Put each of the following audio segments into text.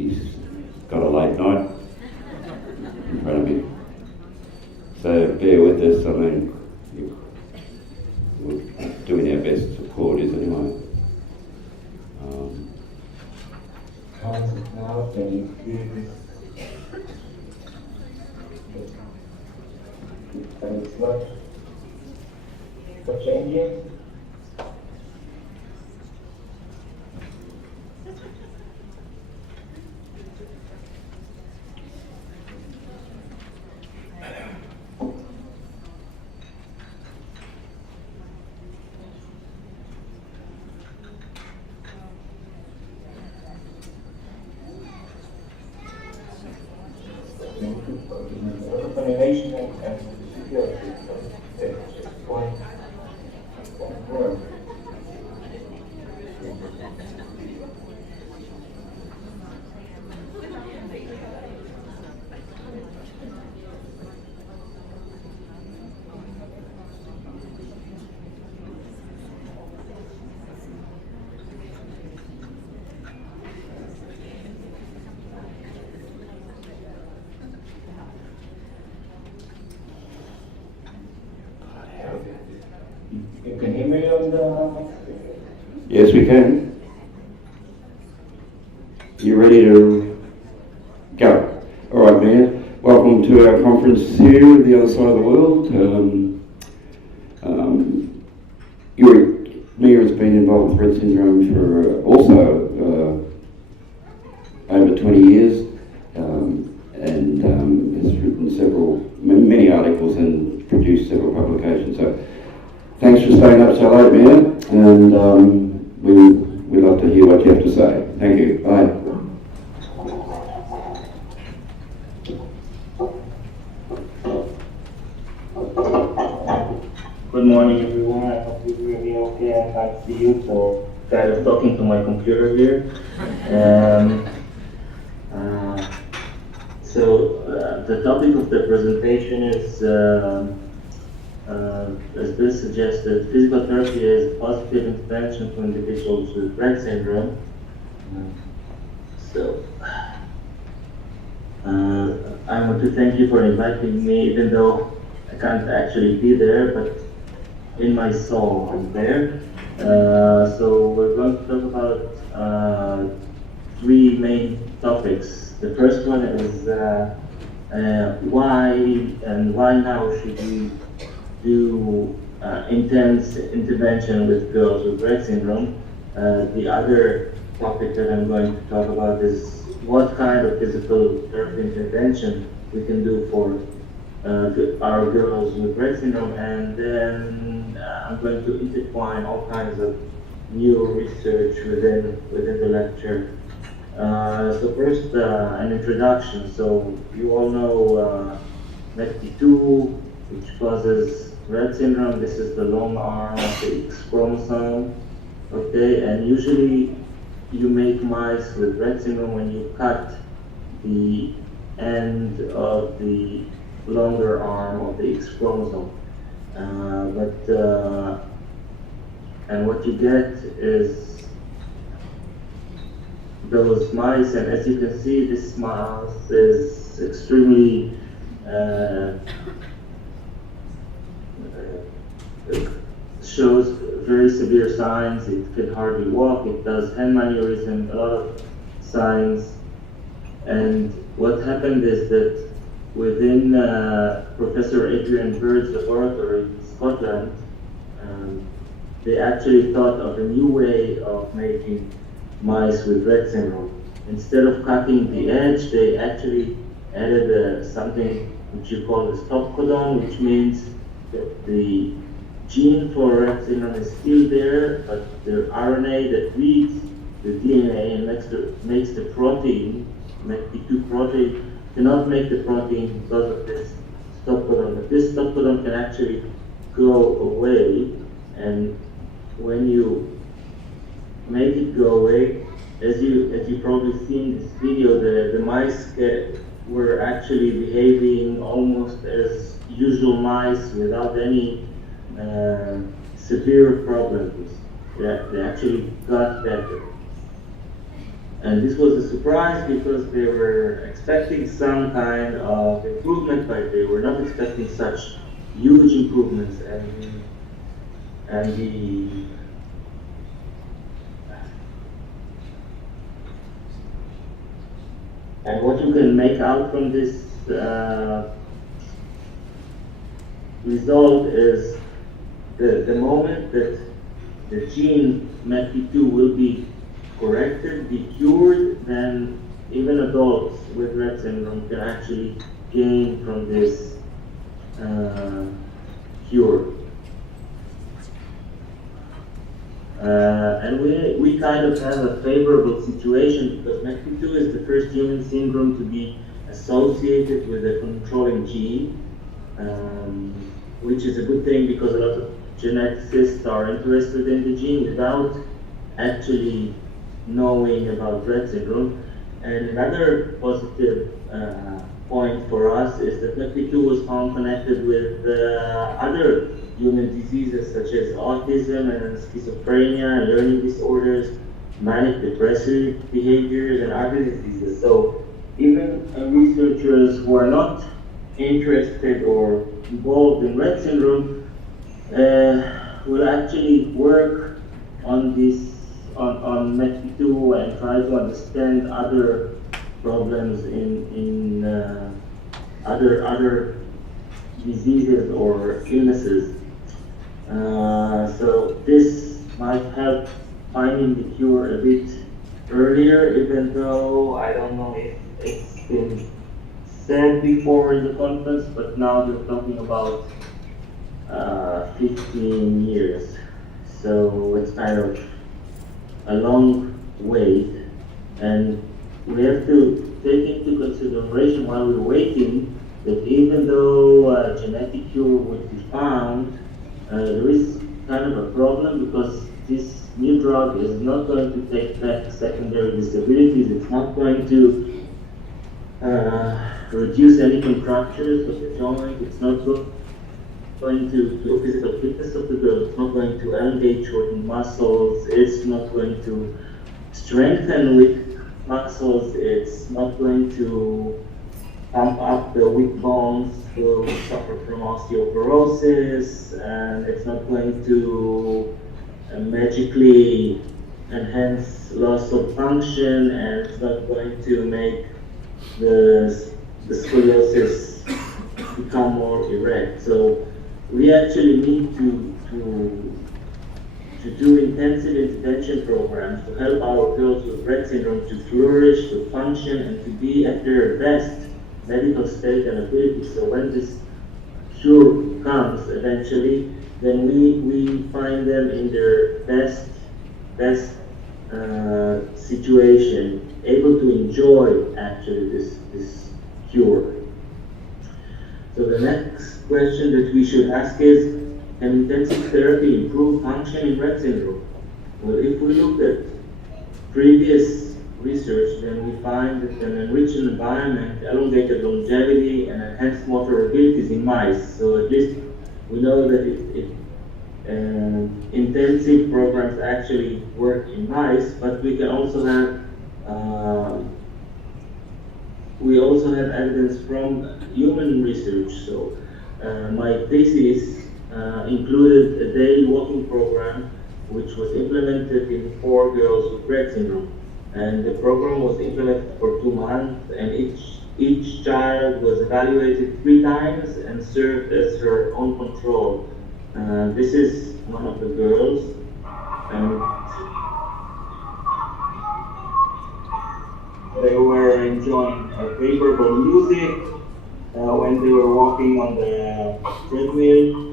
he's got a late night in front of him. So bear with us. I mean, we're doing our best to support us anyway. Now, can you hear this? And it's not changing. Organization and security. One word. You can hear me on the... Yes, we can. You ready to go? All right, Meir. Welcome to our conference here at the other side of the world. Meir has been involved with Rett syndrome for also over 20 years and has written many articles and produced several publications. So thanks for staying up so late, Meir, and we'd love to hear what you have to say. Thank you. Bye. Good morning, everyone. I hope you hear me okay. I can't see you, so kind of talking to my computer here. The topic of the presentation is, as Bill suggested, physical therapy is positive intervention for individuals with Rett syndrome. I want to thank you for inviting me, even though I can't actually be there, but in my soul I'm there. So we're going to talk about three main topics. The first one is why now should we do intense intervention with girls with Rett syndrome. The other topic that I'm going to talk about is what kind of physical therapy intervention we can do for our girls with Rett syndrome, and then I'm going to intertwine all kinds of new research within the lecture. So first, an introduction. So you all know MECP2, which causes Rett syndrome. This is the long arm of the X chromosome. Okay, and usually you make mice with Rett syndrome when you cut the end of the longer arm of the X chromosome. And what you get is those mice, and as you can see, this mouse is extremely shows very severe signs. It can hardly walk, it does hand mannerism, a lot of signs. And what happened is that within Professor Adrian Bird's laboratory in Scotland, they actually thought of a new way of making mice with Rett syndrome. Instead of cutting the edge, they actually added something which you call the stop codon, which means that the gene for Rett syndrome is still there, but the RNA that reads the DNA and makes the protein, MECP2 protein, cannot make the protein because of this stop codon. But this stop codon can actually go away, and when you make it go away, as you probably seen in this video, the mice were actually behaving almost as usual mice without any severe problems. They actually got better. And this was a surprise because they were expecting some kind of improvement, but they were not expecting such huge improvements. And what you can make out from this result is the moment that the gene MECP2 will be corrected, be cured, then even adults with Rett syndrome can actually gain from this cure. And we kind of have a favorable situation because MECP2 is the first human syndrome to be associated with a controlling gene, which is a good thing because a lot of geneticists are interested in the gene without actually knowing about Rett syndrome. And another positive point for us is that MECP2 was found connected with other human diseases such as autism and schizophrenia and learning disorders, manic depressive behaviors, and other diseases. So even researchers who are not interested or involved in Rett syndrome will actually work on this, on MECP2 and try to understand other problems in other diseases or illnesses. So this might help finding the cure a bit earlier, even though I don't know if it's been said before in the conference, but now they're talking about 15 years. So it's kind of a long wait, and we have to take into consideration while we're waiting that even though a genetic cure would be found, there is kind of a problem because this new drug is not going to take back secondary disabilities. It's not going to reduce any contractures of the joint. It's not going to do physical fitness of the girl. It's not going to elongate shortened muscles. It's not going to strengthen weak muscles. It's not going to pump up the weak bones who suffer from osteoporosis, and it's not going to magically enhance loss of function, and it's not going to make the scoliosis become more erect. So we actually need to do intensive intervention programs to help our girls with Rett syndrome to flourish, to function, and to be at their best medical state and ability. So when this cure comes eventually, then we find them in their best situation, able to enjoy actually this cure. So the next question that we should ask is, can intensive therapy improve function in Rett syndrome? Well, if we look at previous research, then we find that an enriched environment elongated longevity and enhanced motor abilities in mice. So at least we know that intensive programs actually work in mice, but we can also have evidence from human research. So my thesis included a daily walking program which was implemented in 4 girls with Rett syndrome. And the program was implemented for 2 months, and each child was evaluated 3 times and served as her own control. This is one of the girls, and they were enjoying favorable music when they were walking on the treadmill.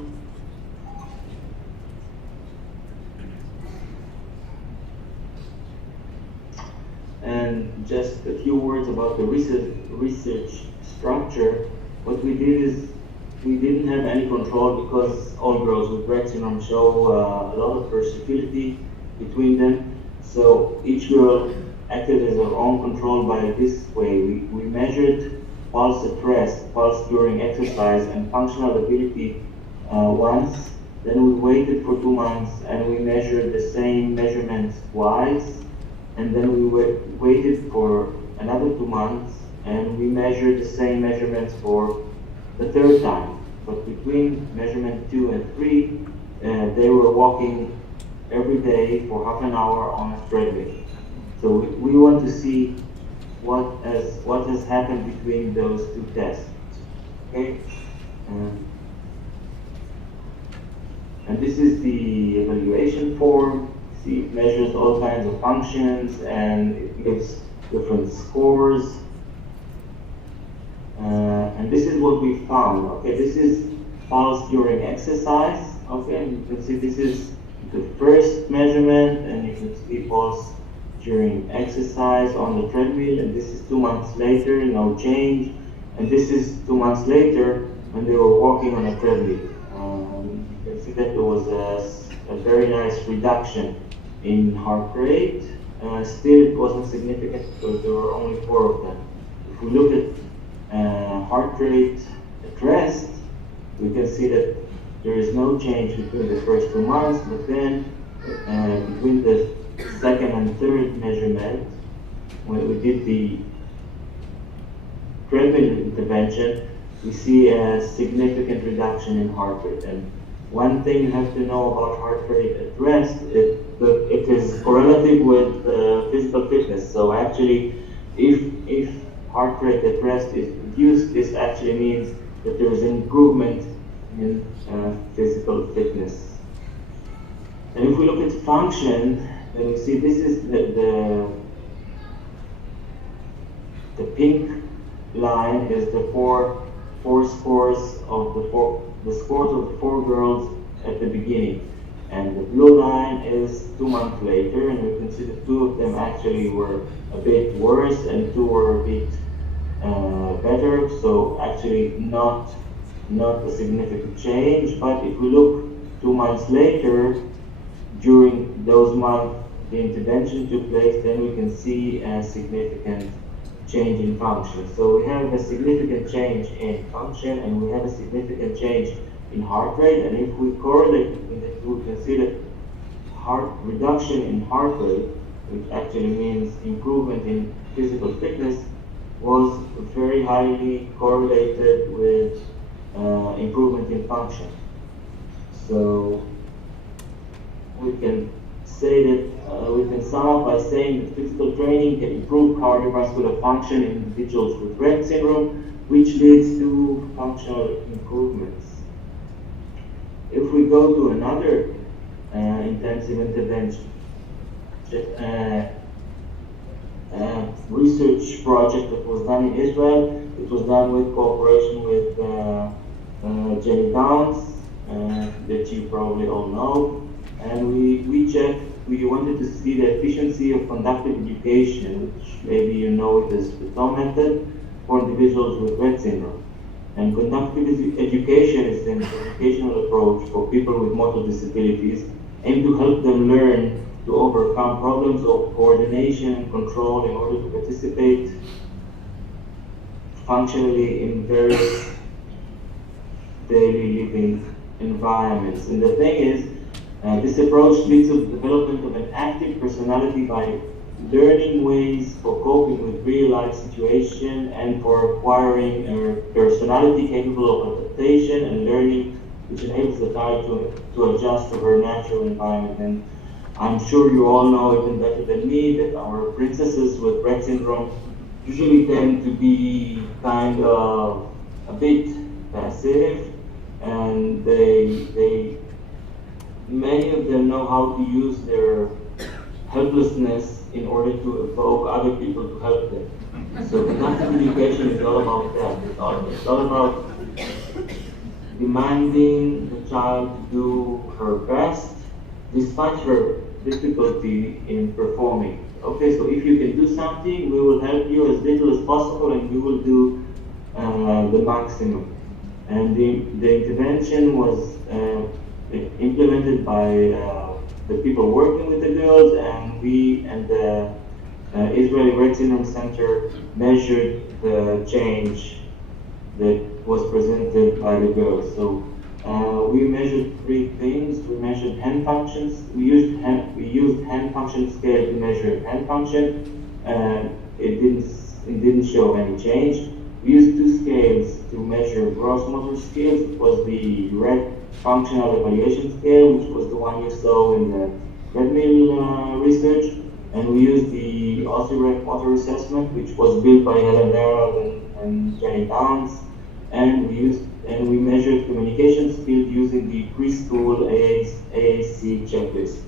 And just a few words about the research structure. What we did is we didn't have any control because all girls with Rett syndrome show a lot of versatility between them. So each girl acted as her own control by this way. We measured pulse at rest, pulse during exercise, and functional ability once. Then we waited for 2 months and we measured the same measurements twice. and then we waited for another 2 months, and we measured the same measurements for the third time. But between measurement 2 and 3, they were walking every day for half an hour on a treadmill. So we want to see what has happened between those two tests. Okay, and this is the evaluation form. See, it measures all kinds of functions and it gives different scores. And this is what we found. Okay, this is pulse during exercise. Okay, you can see this is the first measurement, and you can see pulse during exercise on the treadmill, and this is 2 months later, no change. And this is 2 months later when they were walking on a treadmill. You can see that there was a very nice reduction in heart rate. Still, it wasn't significant because there were only 4 of them. If we look at heart rate at rest, we can see that there is no change between the first 2 months, but then between the second and third measurement, when we did the treadmill intervention, we see a significant reduction in heart rate. And one thing you have to know about heart rate at rest is that it is correlative with physical fitness. So actually, if heart rate at rest is reduced, this actually means that there is an improvement in physical fitness. And if we look at function, then we see this is the pink line is the four scores of the scores of the 4 girls at the beginning, and the blue line is 2 months later, and you can see the 2 of them actually were a bit worse and 2 were a bit better. So actually not a significant change. But if we look 2 months later, during those months the intervention took place, then we can see a significant change in function. So we have a significant change in function and we have a significant change in heart rate. And if we correlate between the two, we can see that reduction in heart rate, which actually means improvement in physical fitness, was very highly correlated with improvement in function. So we can say that we can sum up by saying that physical training can improve cardiovascular function in individuals with Rett syndrome, which leads to functional improvements. If we go to another intensive intervention research project that was done in Israel, it was done with cooperation with Jenny Downs, that you probably all know. And we checked, we wanted to see the efficiency of conductive education, which maybe you know it as the TOM method, for individuals with Rett syndrome. And conductive education is an educational approach for people with motor disabilities, aimed to help them learn to overcome problems of coordination and control in order to participate functionally in various daily living environments. And the thing is, this approach leads to the development of an active personality by learning ways for coping with real-life situations and for acquiring a personality capable of adaptation and learning, which enables the child to adjust to her natural environment. And I'm sure you all know even better than me that our princesses with Rett syndrome usually tend to be kind of a bit passive, and many of them know how to use their helplessness in order to evoke other people to help them. So conductive education is all about that. It's all about demanding the child to do her best despite her difficulty in performing. Okay, so if you can do something, we will help you as little as possible and you will do the maximum. And the intervention was implemented by the people working with the girls, and we and the Israeli Rett Syndrome Center measured the change that was presented by the girls. So We measured three things. We measured hand functions. We used hand function scale to measure hand function, and it didn't show any change. We used two scales to measure gross motor skills. It was the Rett functional evaluation scale, which was the one you saw in the treadmill research, and we used the Aussie motor assessment, which was built by Helen Meir and Jenny Downs, and we measured communication skills using the preschool AAC checklist.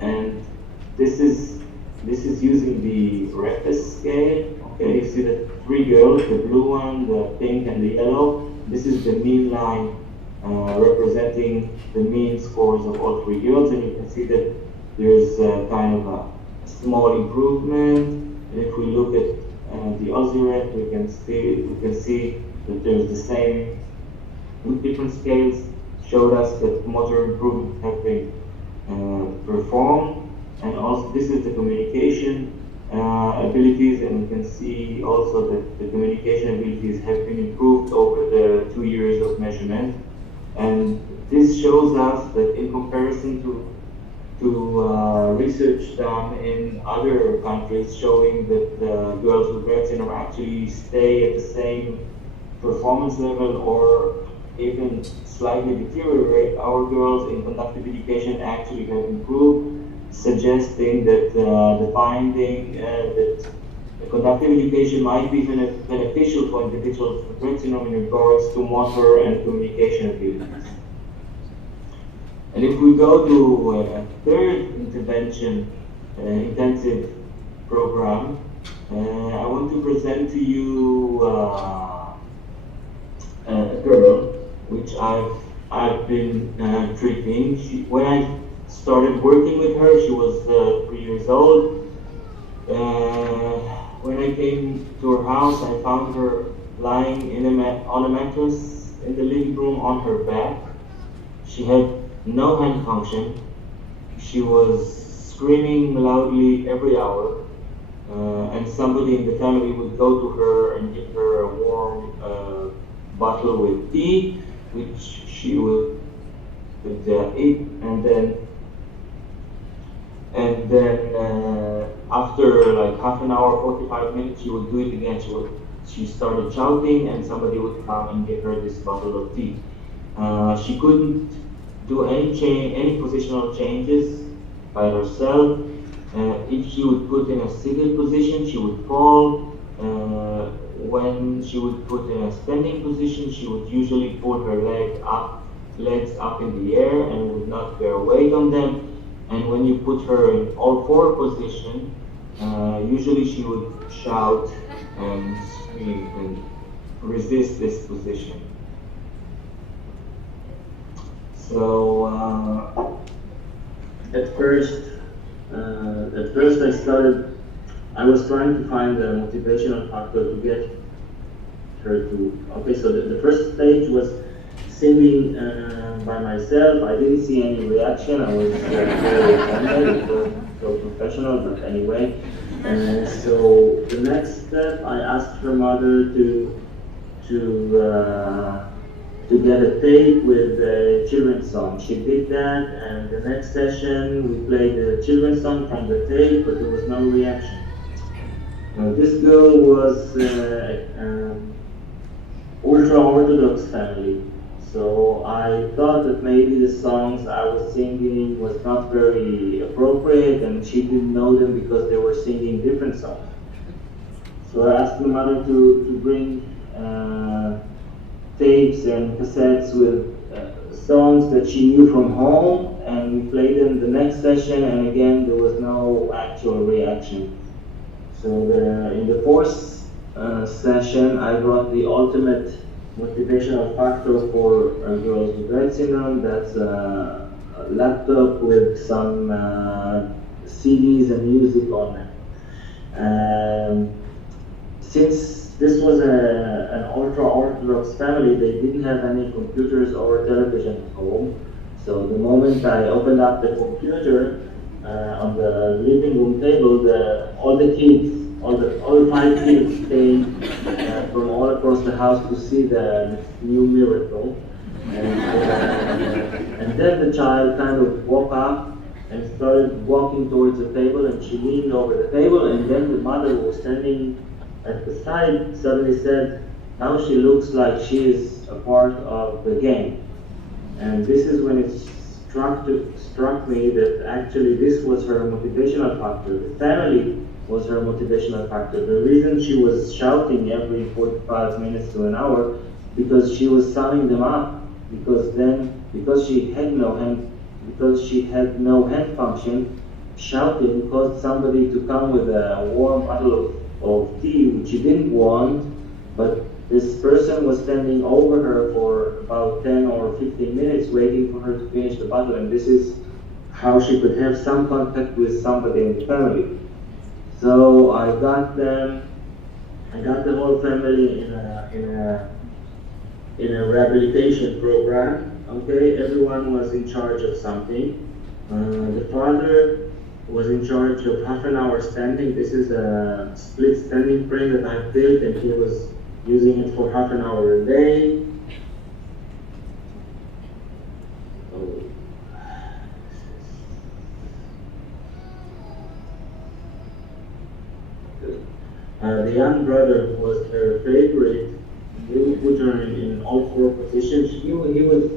And this is using the Rett scale. Okay, you see the three girls, the blue one, the pink, and the yellow. This is the mean line representing the mean scores of all three girls, and you can see that there's kind of a small improvement. And if we look at the Aussie Rett, we can see that there's the same, with different scales, showed us that motor improvements have been performed. And also, this is the communication abilities, and we can see also that the communication abilities have been improved over the 2 years of measurement. And this shows us that in comparison to research done in other countries showing that the girls with Rett syndrome actually stay at the same performance level or even slightly deteriorate, our girls in conductive education actually have improved, suggesting that the finding that the conductive education might be beneficial for individuals with Rett syndrome in regards to motor and communication abilities. And if we go to a third intervention intensive program, I want to present to you a girl which I've been treating. When I started working with her, she was 3 years old. When I came to her house, I found her lying on a mattress in the living room on her back. She had no hand function. She was screaming loudly every hour, and somebody in the family would go to her and give her a warm bottle with tea, which she would eat, and then after like half an hour, 45 minutes, she would do it again. She started shouting, and somebody would come and give her this bottle of tea. She couldn't do any positional changes by herself. If she would put in a seated position, she would fall. When she would put in a standing position, she would usually pull her legs up in the air and would not bear weight on them. And when you put her in all four position, usually she would shout and scream and resist this position. So at first I was trying to find a motivational factor to get her to. Okay, so the first stage was singing by myself. I didn't see any reaction. I was very offended. It wasn't so professional, but anyway. So the next step, I asked her mother to get a tape with a children's song. She did that, and the next session we played the children's song from the tape, but there was no reaction. This girl was ultra-Orthodox family, so I thought that maybe the songs I was singing was not very appropriate, and she didn't know them because they were singing different songs. So I asked the mother to bring tapes and cassettes with songs that she knew from home, and we played them the next session, and again there was no actual reaction. So in the fourth session, I brought the ultimate motivational factor for girls with Rett syndrome. That's a laptop with some CDs and music on it. Since this was an ultra-Orthodox family, they didn't have any computers or television at home. So the moment I opened up the computer on the living room table, all the 5 kids came from all across the house to see the new miracle. And then the child kind of woke up and started walking towards the table, and she leaned over the table, and then the mother who was standing at the side suddenly said, now she looks like she is a part of the game. And this is when it struck me that actually this was her motivational factor. The family was her motivational factor. The reason she was shouting every 45 minutes to an hour, because she was summing them up. Because she had no hand function, shouting caused somebody to come with a warm bottle of tea, which she didn't want, but this person was standing over her for about 10 or 15 minutes waiting for her to finish the bottle, and this is how she could have some contact with somebody in the family. So I got the whole family in a rehabilitation program. Okay, everyone was in charge of something. The father was in charge of half an hour standing. This is a split standing frame that I built, and he was using it for half an hour a day. The young brother was her favorite. He would put her in all four positions. He was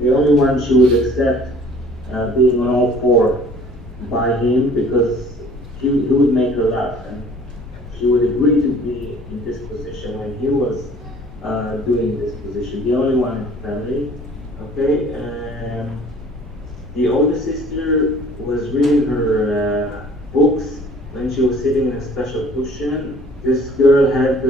the only one she would accept being on all four by him, because he would make her laugh, and she would agree to be in this position when he was doing this position. The only one in the family. Okay, the older sister was reading her books when she was sitting in a special cushion. This girl had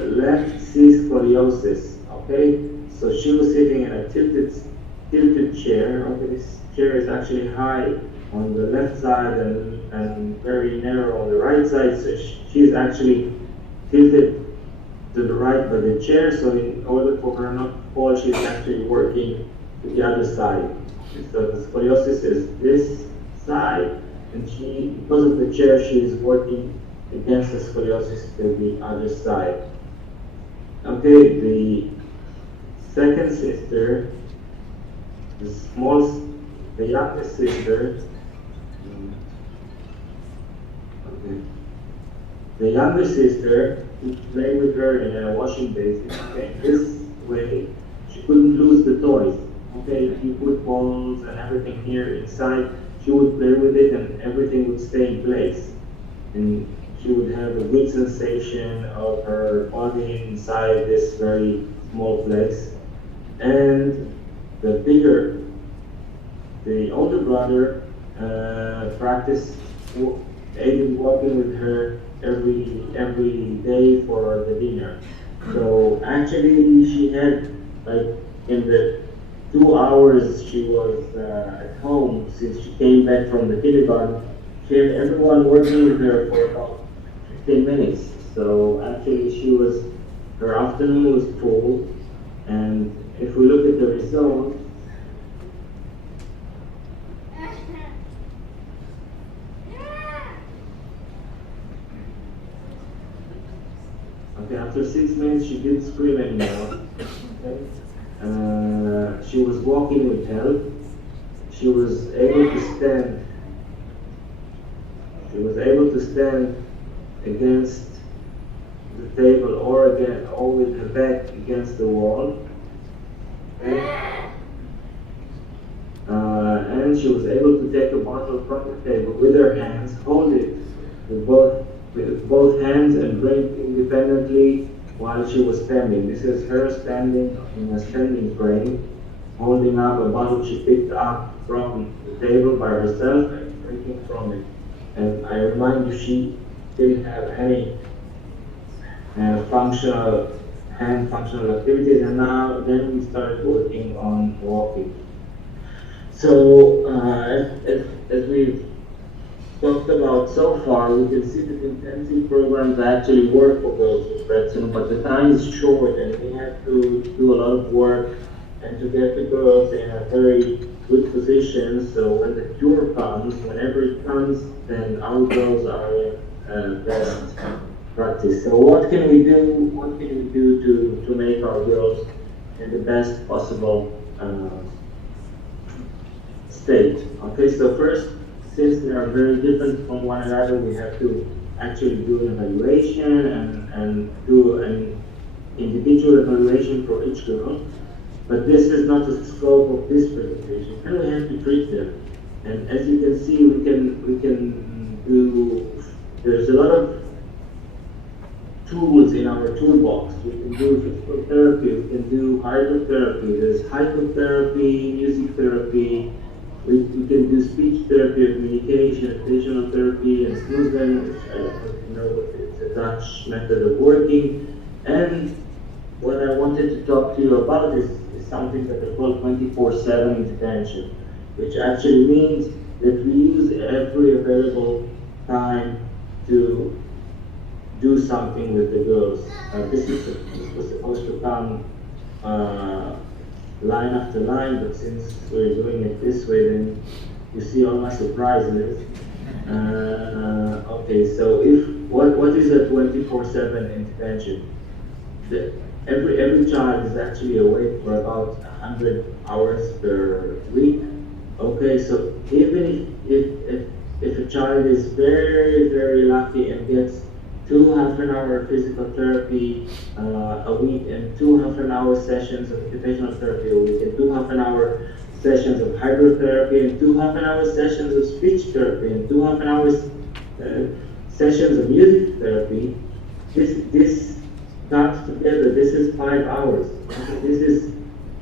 left C scoliosis. Okay, so she was sitting in a tilted chair. Okay, this chair is actually high on the left side and very narrow on the right side. So she's actually tilted to the right by the chair. So in order for her not to fall, she's actually working to the other side. So the scoliosis is this side, and because of the chair, she is working against the scoliosis to the other side. Okay, the second sister, the youngest sister, the younger sister played with her in a washing basin. Okay, this way she couldn't lose the toys. Okay, if you put balls and everything here inside, she would play with it and everything would stay in place. And she would have a good sensation of her body inside this very small place. And the older brother practiced aided walking with her every day for the dinner. So actually she had, like, in the 2 hours she was at home since she came back from the kindergarten, she had everyone working with her for about 15 minutes. So actually her afternoon was full, and if we look at the results, okay, after 6 minutes she didn't scream anymore. Okay? She was walking with help. She was able to stand. She was able to stand against the table or with her back against the wall. Okay? And she was able to take a bottle from the table with her hands, hold it with both hands, and drink independently while she was standing. This is her standing in a standing frame, holding up a bottle she picked up from the table by herself and drinking from it. And I remind you, she didn't have any functional activities, and then we started working on walking. So as we've talked about so far, we can see that intensive programs actually work for girls with Rett syndrome, but the time is short, and we have to do a lot of work and to get the girls in a very good position. So when the cure comes, whenever it comes, then our girls are in best practice. So what can we do? What can we do to make our girls in the best possible state? Okay, so first, since they are very different from one another, we have to actually do an evaluation and do an individual evaluation for each girl. But this is not the scope of this presentation. And we have to treat them. And as you can see, we can do. There's a lot of tools in our toolbox. We can do physical therapy. We can do hydrotherapy. There's hypnotherapy, music therapy. We can do speech therapy, communication, occupational therapy, and smoothen. You know, it's a Dutch method of working. And what I wanted to talk to you about is something that I call 24/7 intervention, which actually means that we use every available time to do something with the girls. This was supposed to come line after line, but since we're doing it this way, then you see all my surprises. Okay, so what is a 24/7 intervention? Every child is actually awake for about 100 hours per week. Okay, so even if a child is very, very lucky and gets 2 half-an-hour physical therapy a week and 2 half-an-hour sessions of occupational therapy a week and 2 half-an-hour sessions of hydrotherapy and 2 half-an-hour sessions of speech therapy and 2 half-an-hour sessions of music therapy, this got together, this is 5 hours. This is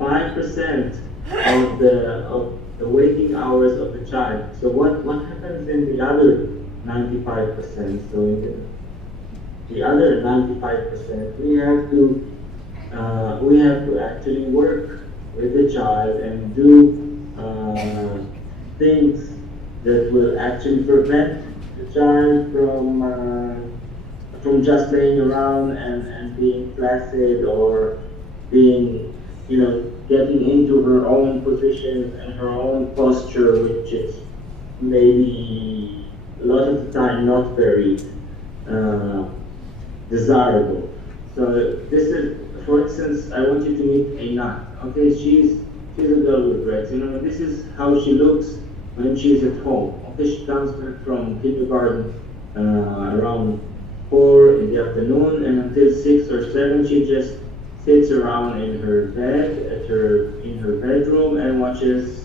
5% of the waking hours of the child. So what happens in the other 95%? So in the other 95%, we have to actually work with the child and do things that will actually prevent the child from just laying around and being flaccid or being, getting into her own position and her own posture, which is maybe a lot of the time not very desirable. So this is, for instance, I want you to meet a nut. Okay, she's a girl with Rett. This is how she looks when she's at home. Okay, she comes back from kindergarten around 4 in the afternoon, and until 6 or 7 she just sits around in her bed in her bedroom and watches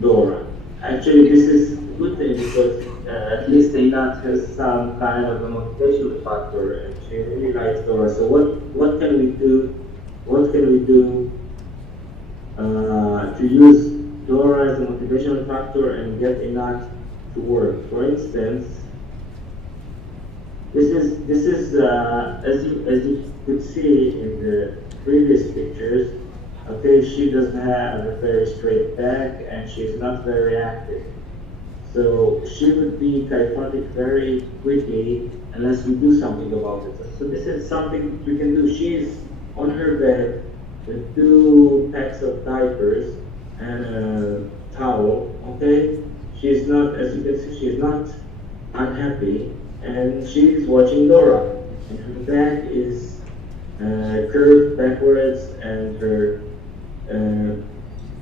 Dora. Actually, this is a good thing because at least a nut has some kind of a motivational factor, and she really likes Dora. So what can we do? What can we do to use Dora as a motivational factor and get a nut to work? For instance, this is as you could see in the previous pictures. Okay, she doesn't have a very straight back and she's not very active. So she would be kyphotic very quickly unless we do something about it. So this is something we can do. She's on her bed with 2 packs of diapers and a towel. Okay, she's not, as you can see, she's not unhappy, and she's watching Dora. And her back is curved backwards, and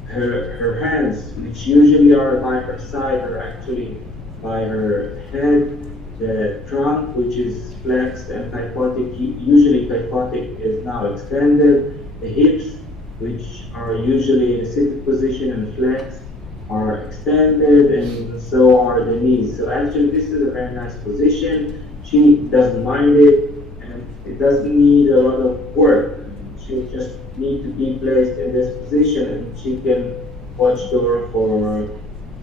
her hands, which usually are by her side, are actually by her head. The trunk, which is flexed and kyphotic, usually kyphotic, is now extended. The hips, which are usually in a seated position and flexed, are extended, and so are the knees. So actually this is a very nice position. She doesn't mind it, and it doesn't need a lot of work. She'll just need to be placed in this position, and she can watch Dora for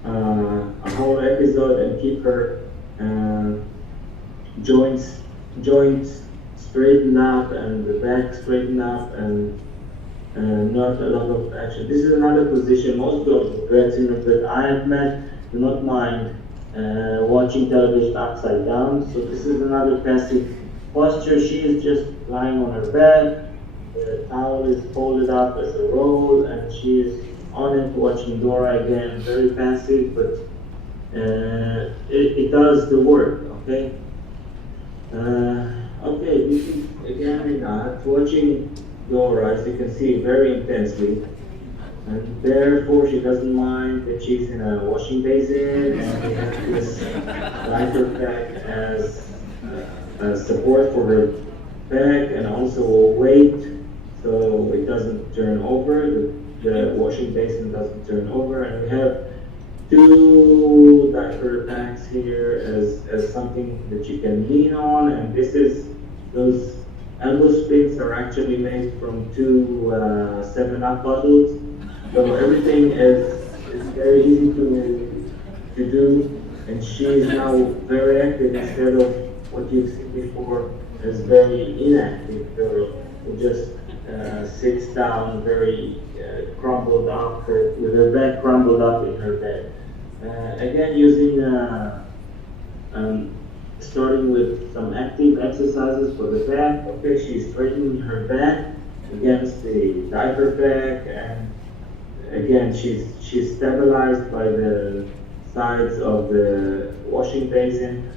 a whole episode and keep her joints straightened up and the back straightened up, and not a lot of action. This is another position. Most of the Rett that I have met do not mind watching television upside down. So this is another passive posture. She is just lying on her bed. The towel is folded up as a roll, and she is on it watching Dora again. Very passive, but it does the work. Okay. Okay, this is again Rinat watching Dora, as you can see, very intensely. And therefore, she doesn't mind that she's in a washing basin and we have this diaper pack as support for her back and also weight so it doesn't turn over, the washing basin doesn't turn over. And we have two diaper packs here as something that you can lean on, and those elbow springs are actually made from two 7-Up bottles. So everything is very easy to do, and she is now very active instead of what you've seen before as very inactive girl who just sits down very crumbled up, with her back crumbled up in her bed. Again, using starting with some active exercises for the back. Okay, she's straightening her back against the diaper pack, and again, she's stabilized by the sides of the washing basin.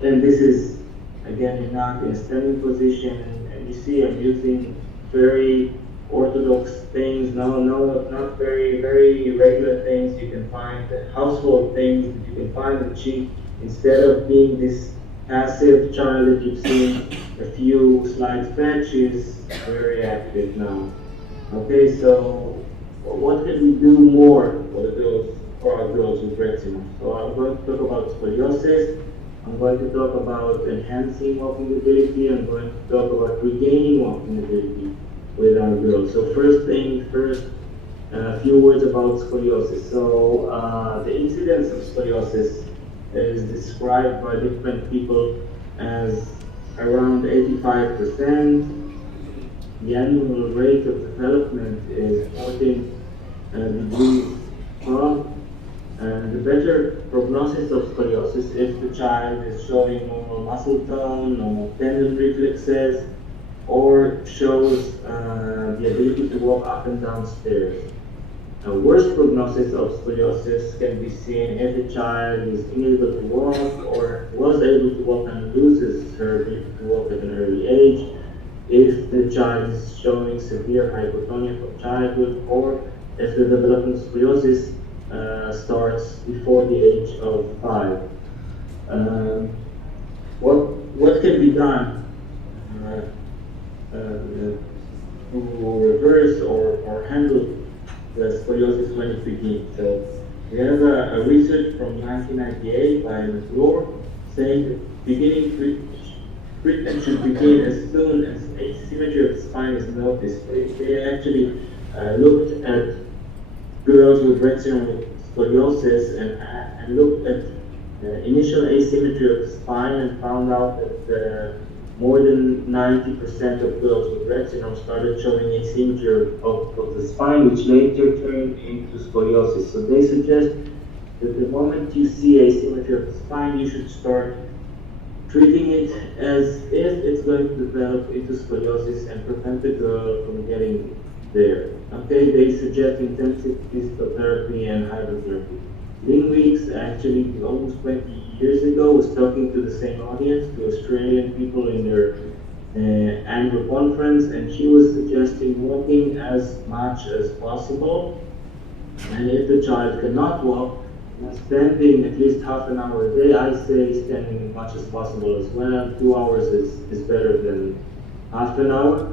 And this is, again, not in a standing position. And you see I'm using very orthodox things, not very, very regular things. You can find household things that you can find that she, instead of being this passive child that you've seen a few slides back, she's very active now. Okay, so what can we do more for our girls with Rett syndrome? So I'm going to talk about scoliosis. I'm going to talk about enhancing walking ability. I'm going to talk about regaining walking ability with our girls. So first thing first, a few words about scoliosis. So the incidence of scoliosis is described by different people as around 85%. The annual rate of development is 14 degrees wrong. And the better prognosis of scoliosis if the child is showing normal muscle tone, normal tendon reflexes, or shows the ability to walk up and down stairs. A worst prognosis of scoliosis can be seen if the child is unable to walk or was able to walk and loses her ability to walk at an early age, if the child is showing severe hypotonia from childhood, or if the development of scoliosis starts before the age of 5. What can be done to reverse or handle the scoliosis when it begins? So we have a research from 1998 by Meir saying that beginning treatment should begin as soon as asymmetry of the spine is noticed. They actually looked at girls with Rett syndrome with scoliosis and looked at initial asymmetry of the spine and found out that more than 90% of girls with Rett syndrome started showing asymmetry of the spine, which later turned into scoliosis. So they suggest that the moment you see asymmetry of the spine, you should start treating it as if it's going to develop into scoliosis and prevent the girl from getting there. Okay, they suggest intensive physical therapy and hydrotherapy. Lynn Weeks, actually almost 20 years ago, was talking to the same audience, to Australian people in their annual conference, and she was suggesting walking as much as possible. And if the child cannot walk, standing at least half an hour a day. I say standing as much as possible as well. 2 hours is better than half an hour.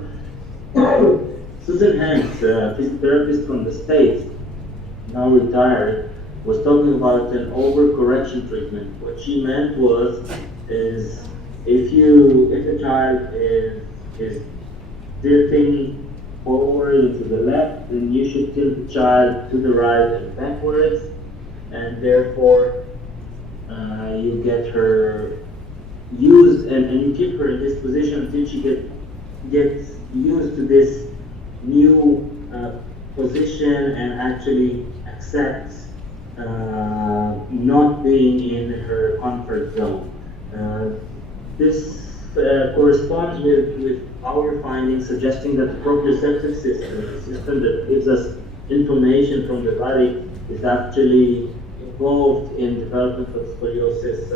Susan Hanks, a physiotherapist from the States, now retired, was talking about an overcorrection treatment. What she meant is if the child is drifting forward and to the left, then you should tilt the child to the right and backwards, and therefore you get her used and you keep her in this position until she gets used to this new position and actually accepts not being in her comfort zone. This corresponds with our findings suggesting that the proprioceptive system, the system that gives us information from the body, is actually involved in development of scoliosis,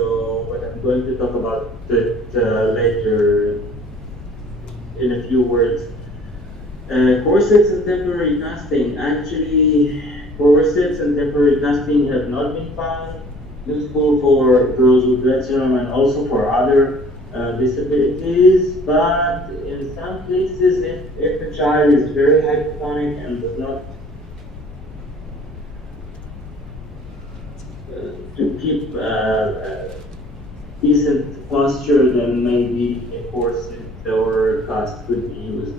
but I'm going to talk about it later in a few words. Corsets and temporary casting. Actually, corsets and temporary casting have not been found useful for girls with Rett syndrome and also for other disabilities, but in some cases, if the child is very hypotonic and does not to keep decent posture, then maybe a corset or a cast could be used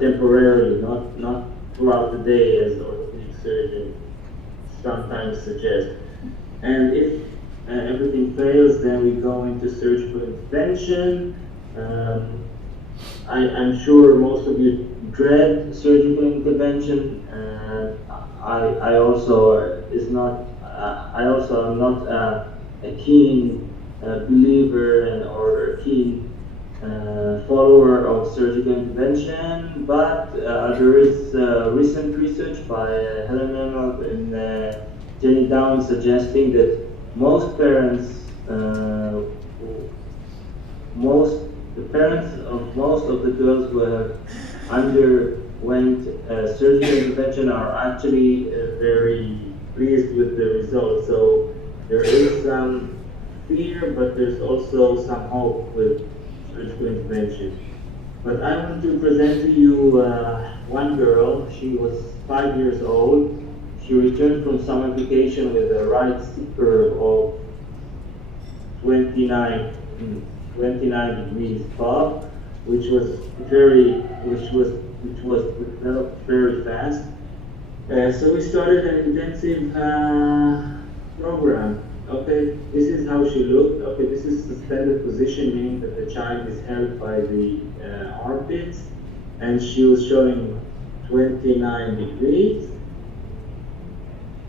temporarily, not throughout the day, as orthopedic surgeons sometimes suggest. And if everything fails, then we go into surgical intervention. I'm sure most of you dread surgical intervention. I also am not a keen believer or a keen follower of surgical intervention, but there is recent research by Helen Reynolds and Jenny Down suggesting that the parents of most of the girls who have underwent surgical intervention are actually very pleased with the results. So there is some fear, but there's also some hope with surgical intervention. But I want to present to you one girl. She was 5 years old. She returned from summer vacation with a right steep curve of 29 degrees above, which was developed very fast. So we started an intensive program. Okay, this is how she looked. Okay, this is suspended position, meaning that the child is held by the armpits, and she was showing 29 degrees.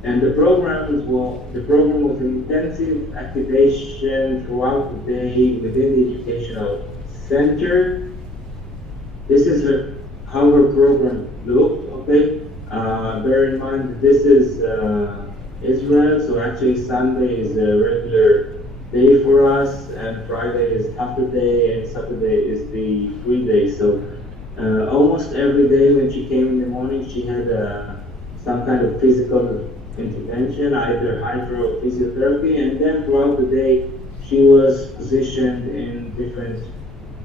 And the program was intensive activation throughout the day within the educational center. This is how her program looked. Okay, bear in mind that this is Israel, so actually Sunday is a regular day for us, and Friday is half the day, and Saturday is the free day. So almost every day when she came in the morning, she had some kind of physical intervention, either hydrophysiotherapy, and then throughout the day she was positioned in different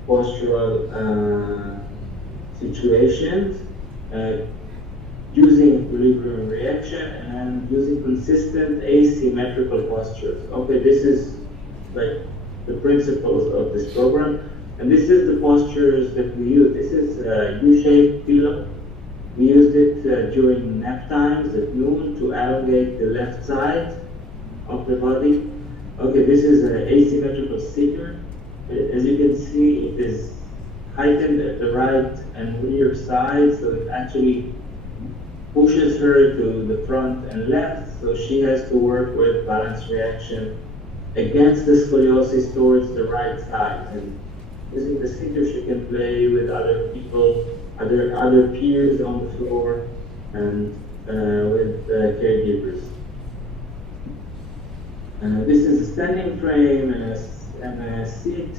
postural situations, using equilibrium reaction and using consistent asymmetrical postures. Okay, this is like the principles of this program, and this is the postures that we use. This is U-shaped pillow. We used it during nap times at noon to elongate the left side of the body. Okay, this is an asymmetrical seater. As you can see, it is heightened at the right and rear side, so it actually pushes her to the front and left, so she has to work with balance reaction against the scoliosis towards the right side. And using the seater, she can play with other people, other peers on the floor, and with caregivers. This is a standing frame and a seat,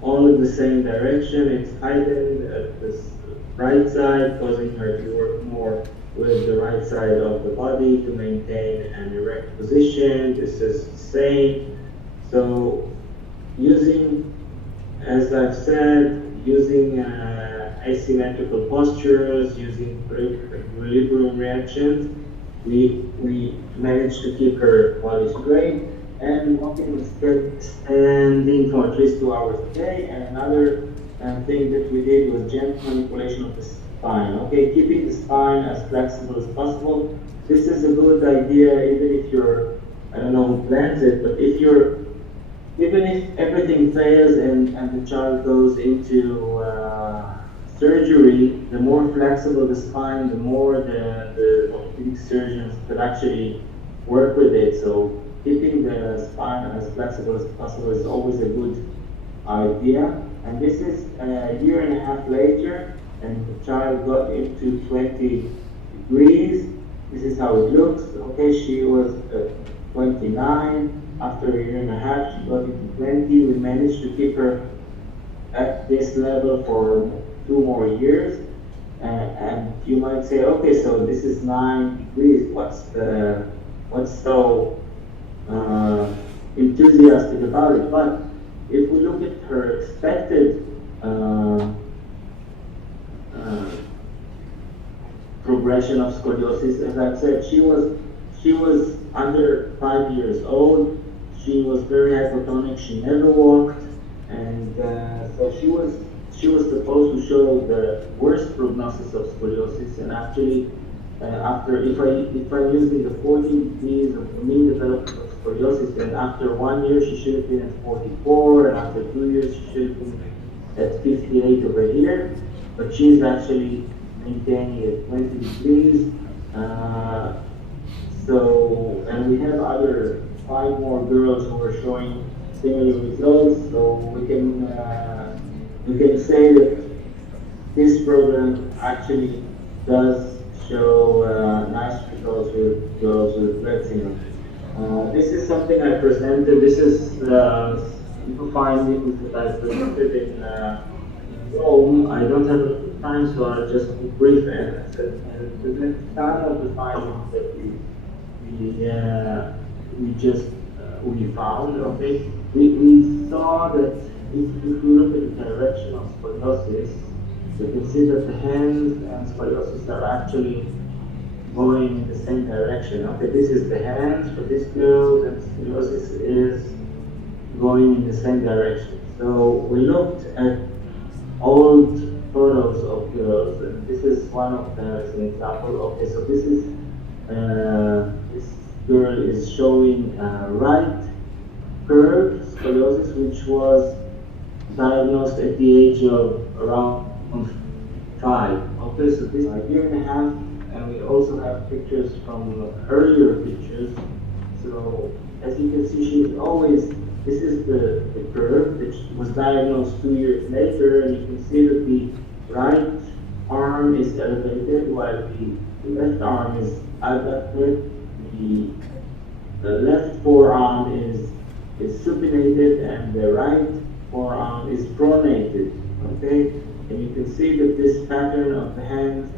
all in the same direction. It's heightened at the right side, causing her to work more with the right side of the body to maintain an erect position. This is the same. So using, as I've said, using asymmetrical postures, using equilibrium reactions, we managed to keep her body straight and walking standing for at least 2 hours a day. And another thing that we did was gentle manipulation of the spine. Okay, keeping the spine as flexible as possible. This is a good idea even if you're, I don't know who plans it, but even if everything fails and the child goes into surgery, the more flexible the spine, the more the orthopedic surgeons could actually work with it. So keeping the spine as flexible as possible is always a good idea. And this is a year and a half later, and the child got into 20 degrees. This is how it looks. Okay, she was 29. After a year and a half, she got into 20. We managed to keep her at this level for 2 more years. And you might say, okay, so this is 9 degrees. What's so enthusiastic about it? But if we look at her expected progression of scoliosis, as I said, she was under 5 years old. She was very hypotonic. She never walked, and so she was supposed to show the worst prognosis of scoliosis. And actually, after if I'm using the 14 degrees of the mean development of scoliosis, then after 1 year she should have been at 44, and after 2 years she should have been at 58 over here. But she's actually maintaining at 20 degrees. And we have other 5 more girls who are showing similar results. So we can say that this program actually does show nice results with girls with Rett syndrome. This is something I presented. This is findings that I presented in Rome. I don't have a lot of time, so I'll just be brief and present some of the findings that we found. Okay, we saw that if you look at the direction of scoliosis, you can see that the hands and scoliosis are actually going in the same direction. Okay, this is the hands for this girl, and scoliosis is going in the same direction. So we looked at old photos of girls, and this is one of them as an example. Okay, so this is this girl is showing right curve scoliosis, which was diagnosed at the age of around 5. Okay, so this is a year and a half, and we also have pictures from earlier pictures. So as you can see, she's always, this is the curve that was diagnosed 2 years later, and you can see that the right arm is elevated while the left arm is abducted. The left forearm is supinated, and the right forearm is pronated. Okay, and you can see that this pattern of the hands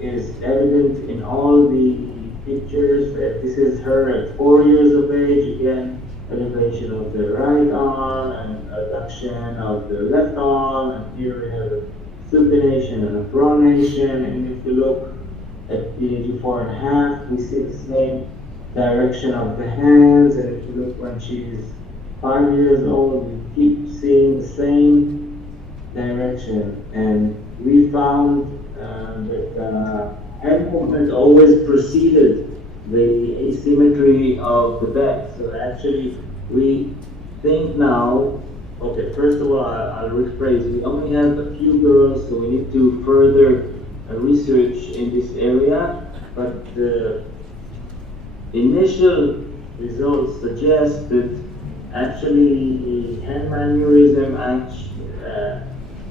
is evident in all the pictures. This is her at 4 years of age. Again, elevation of the right arm and adduction of the left arm, and here we have a supination and a pronation. And if you look at the age of 4.5, we see the same direction of the hands. And if you look when she's 5 years old, we keep seeing the same direction. And we found that hand movement always preceded the asymmetry of the back. So actually, we think now, okay, first of all, I'll rephrase. We only have a few girls, so we need to further research in this area. But the initial results suggest that actually the hand mannerism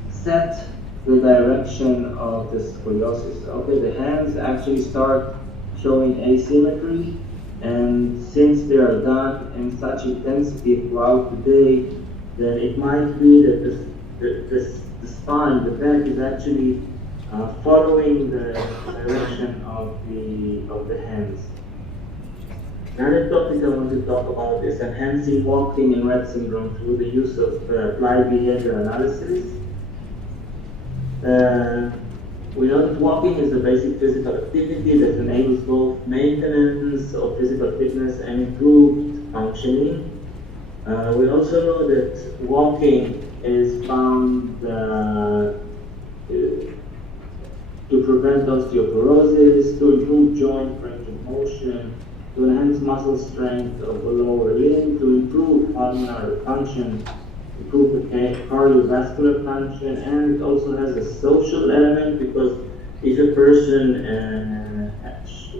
set the direction of the scoliosis. Okay, the hands actually start showing asymmetry, and since they are done in such intensity throughout the day, then it might be that the spine, the back, is actually following the direction of the hands. Another topic I want to talk about is enhancing walking in Rett syndrome through the use of applied behavior analysis. We know that walking is a basic physical activity that enables both maintenance of physical fitness and improved functioning. We also know that walking is found to prevent osteoporosis, to improve joint range of motion, to enhance muscle strength of the lower limb, to improve pulmonary function, improve the cardiovascular function, and it also has a social element, because if a person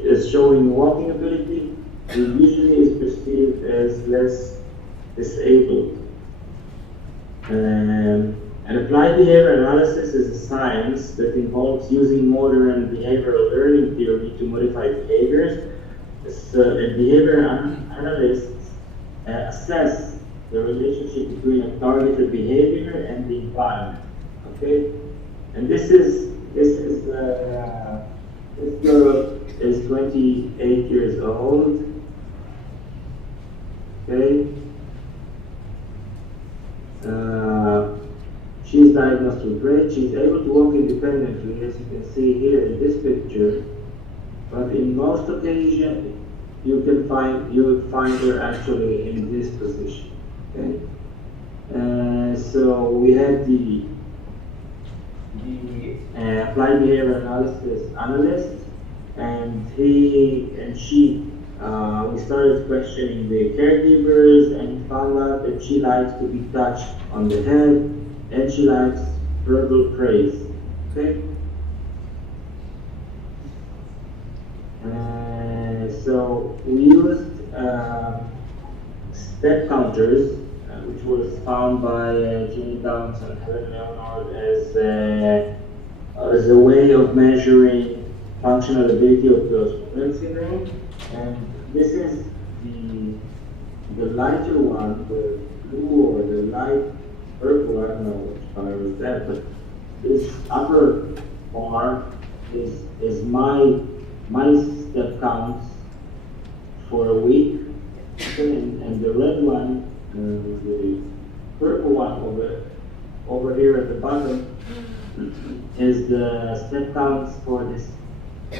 is showing walking ability, he usually is perceived as less disabled. And applied behavior analysis is a science that involves using modern behavioral learning theory to modify behaviors. So, and behavior analysts assess the relationship between a targeted behavior and the environment. Okay, and this girl is 28 years old. Okay, she's diagnosed with Rett. She's able to walk independently, as you can see here in this picture. But in most occasions, you would find her actually in this position. Okay, so we have the applied behavior analysis analyst, and she. We started questioning the caregivers and found out that she likes to be touched on the head and she likes verbal praise. Okay? So we used step counters, which was found by Jenny Downs and Helen Leonard as a way of measuring functional ability of those Rett syndrome. And this is the lighter one, the blue or the light purple, I don't know which color is that, but this upper bar is my step counts for a week, and the red one, the purple one over here at the bottom, is the step counts for this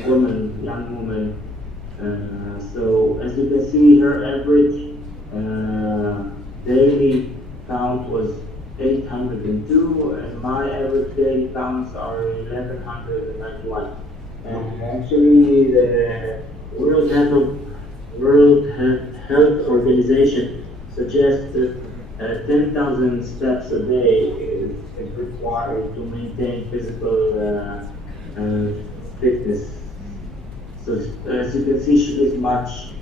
young woman. So as you can see, her average daily count was 802, and my average daily counts are 1191. And actually, the World Health Organization suggests that 10,000 steps a day is required to maintain physical fitness. So as you can see, she is much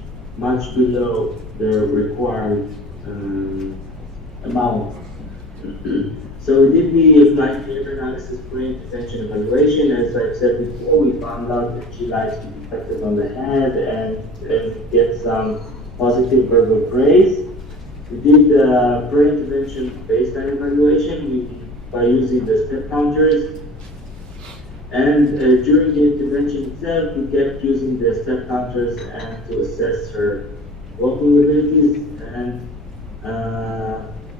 below the required amount. So we did the applied behavior analysis brain intervention evaluation. As I've said before, we found out that she likes to be patted on the head and get some positive verbal praise. We did the brain intervention baseline evaluation by using the step counters. And during the intervention itself, we kept using the step counters and to assess her walking abilities. And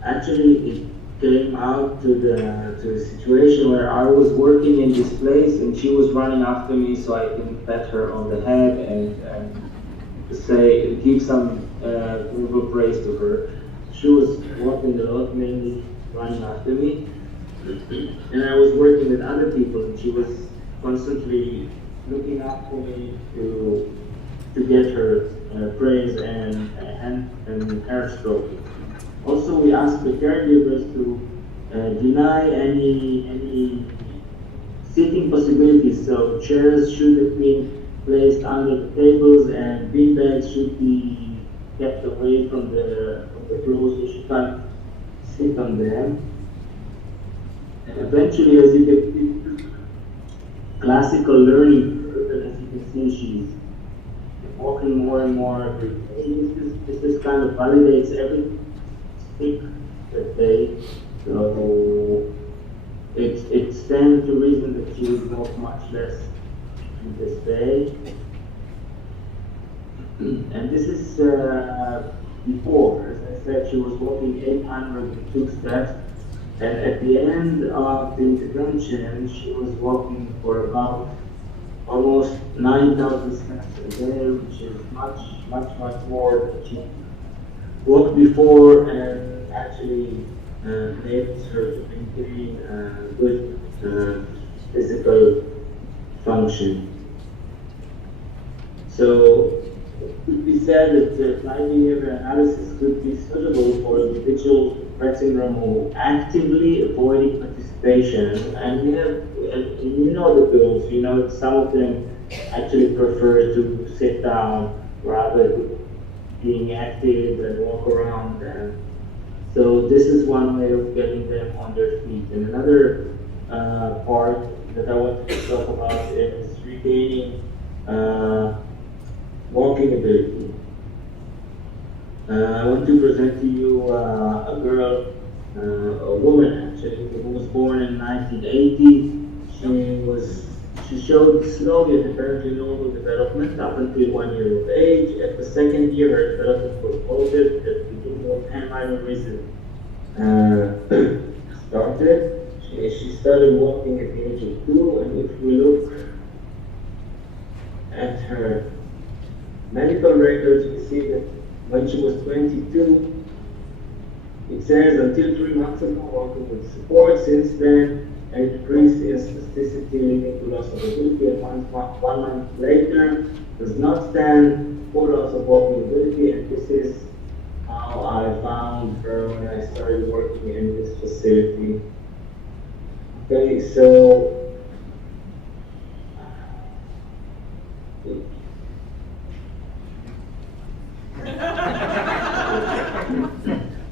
actually, it came out to the situation where I was working in this place and she was running after me, so I can pat her on the head and give some verbal praise to her. She was walking a lot, mainly running after me. And I was working with other people, and she was constantly looking up for me to get her praise and hair stroking. Also, we asked the caregivers to deny any sitting possibilities. So chairs should have been placed under the tables, and beanbags should be kept away from the floor, so she can't sit on them. Eventually, as you can see, classical learning, as you can see, she's walking more and more every day. This kind of validates every stick that they, so it stands to reason that she would walk much less in this day. And this is before, as I said, she was walking 802 steps. And at the end of the intervention, she was walking for about almost 9,000 steps a day, which is much more than she walked before, and actually enables her to maintain good physical function. So it could be said that applied behavior analysis could be suitable for individuals with Rett syndrome who actively avoiding participation. And you know the girls, you know some of them actually prefer to sit down rather than being active and walk around. And so this is one way of getting them on their feet. And another part that I want to talk about is regaining walking ability. I want to present to you a girl, a woman actually, who was born in 1980. She showed slow yet apparently normal development up until 1 year of age. At the second year, her development was halted at the beginning of aneurysm started. She started walking at the age of 2, and if we look at her medical records, we see that when she was 22, it says until 3 months ago, walking with support. Since then, a decrease in spasticity leading to loss of ability, and 1 month later does not stand for loss of walking ability. And this is how I found her when I started working in this facility. Okay, so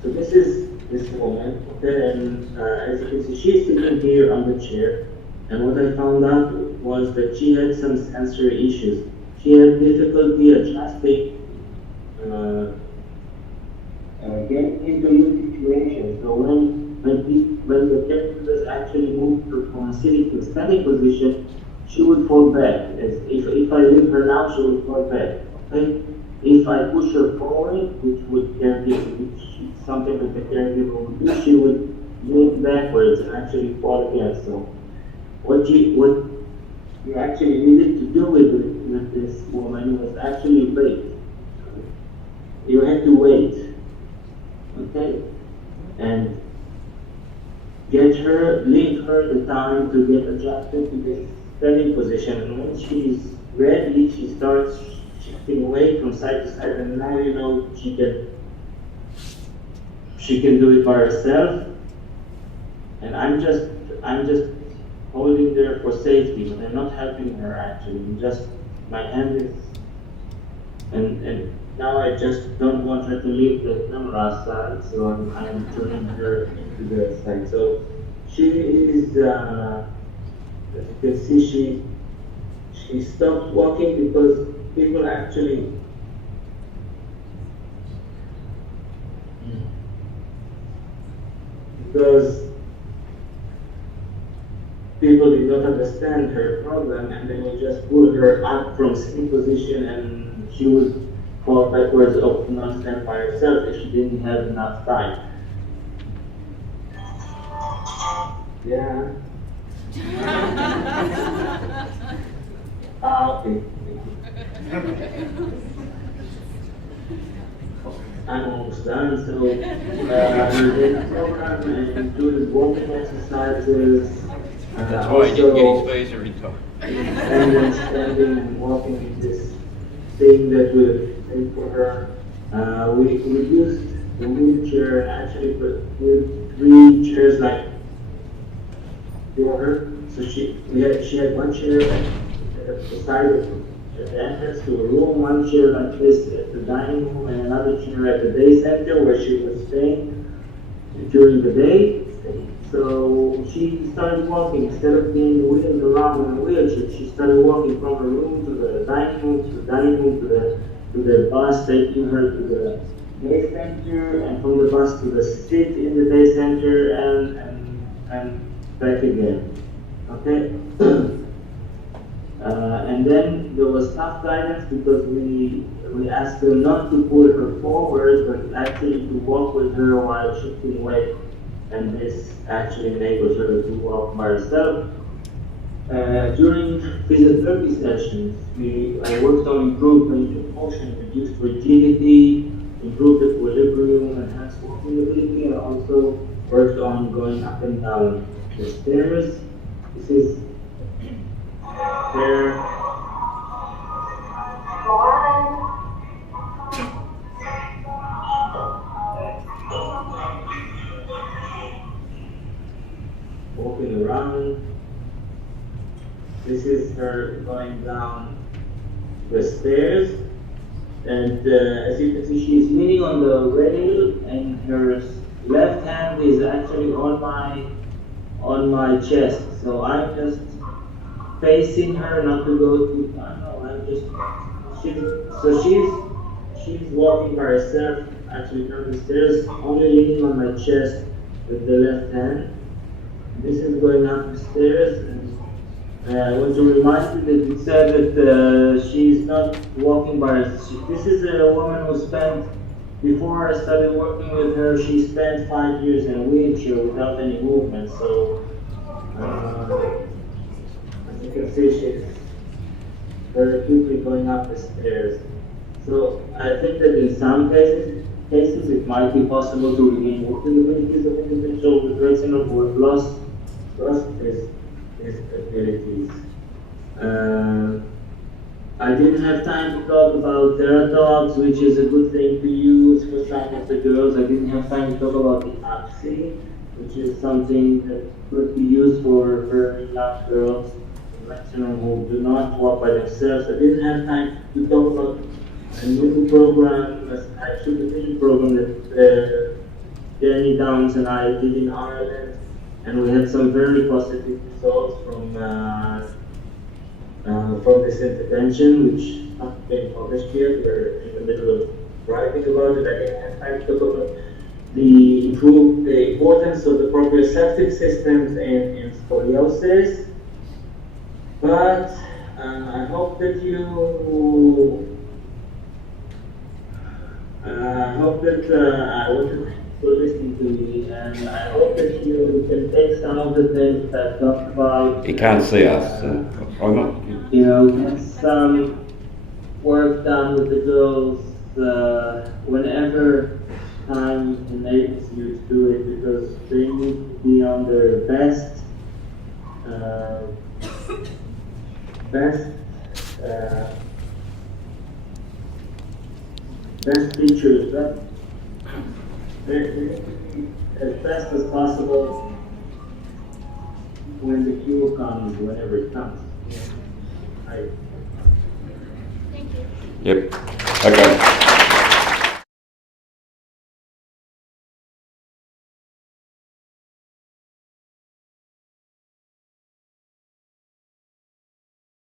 so this is this woman, okay, and as you can see, she's sitting here on the chair, and what I found out was that she had some sensory issues. She had difficulty adjusting getting into new situations. So when the caregivers actually moved her from a sitting to a standing position, she would fall back. If I leave her now, she would fall back. Okay? If I push her forward, which is something that the caregiver would do, she would lean backwards and actually fall again. So what you actually needed to do with this woman was actually wait. You had to wait, okay, and leave her the time to get adjusted to this standing position. And when she's ready, she starts shifting away from side to side, and now you know she can do it by herself. And I'm just holding there for safety, but I'm not helping her actually. My hand is, and now I just don't want her to leave the camera side, so I'm turning her into the side. So she is, as you can see, she stopped walking because people actually people did not understand her problem, and they would just pull her up from sitting position, and she would fall backwards or not stand by herself if she didn't have enough time. Yeah. Okay. I'm almost done. So we did a program and included walking exercises. That's why I didn't get his face every time. Standing and walking in this thing that we made for her. We used the wheelchair and actually put 3 chairs like for her. So she had 1 chair at the side of the entrance to a room, 1 chair like this at the dining room, and another chair at the day center where she was staying during the day. So she started walking. Instead of being wheeled around in a wheelchair, she started walking from her room to the dining room, to the bus taking her to the day center, and from the bus to the seat in the day center, and back again. Okay? And then there was tough guidance because we asked her not to pull her forward, but actually to walk with her while shifting weight. And this actually enables her to walk by herself. During physiotherapy sessions, I worked on improved range of motion, reduced rigidity, improved equilibrium, enhanced walking ability, and also worked on going up and down the stairs. This is her. Walking around. This is her going down the stairs, and as you can see, she's leaning on the rail, and her left hand is actually on my chest. So I'm just facing her, not to go too far. No, I'm just she's walking by herself, actually down the stairs, only leaning on my chest with the left hand. This is going up the stairs, and I want to remind you that you said that she's not walking by herself. This is a woman who spent, before I started working with her, she spent 5 years in a wheelchair without any movement. So, as you can see, she's very quickly going up the stairs. So I think that in some cases it might be possible to regain working abilities of individuals with Rett syndrome who have lost his abilities. I didn't have time to talk about Teratops, which is a good thing to use for some of the girls. I didn't have time to talk about the APSI, which is something that could be used for very young girls who do not walk by themselves. I didn't have time to talk about a new program, a high supervision program that Danny Downs and I did in Ireland, and we had some very positive results from this intervention, which has not been published yet. We're in the middle of writing about it. I didn't have time to talk about the importance of the proprioceptive systems in scoliosis. But I hope that I want to thank you for listening to me, and I hope that you can take some of the things that I talked about. He can't see us. Get some work done with the girls whenever time enables you to do it, because they need to be on their best features, as best as possible when the cue comes, whenever it comes. Yep. Okay.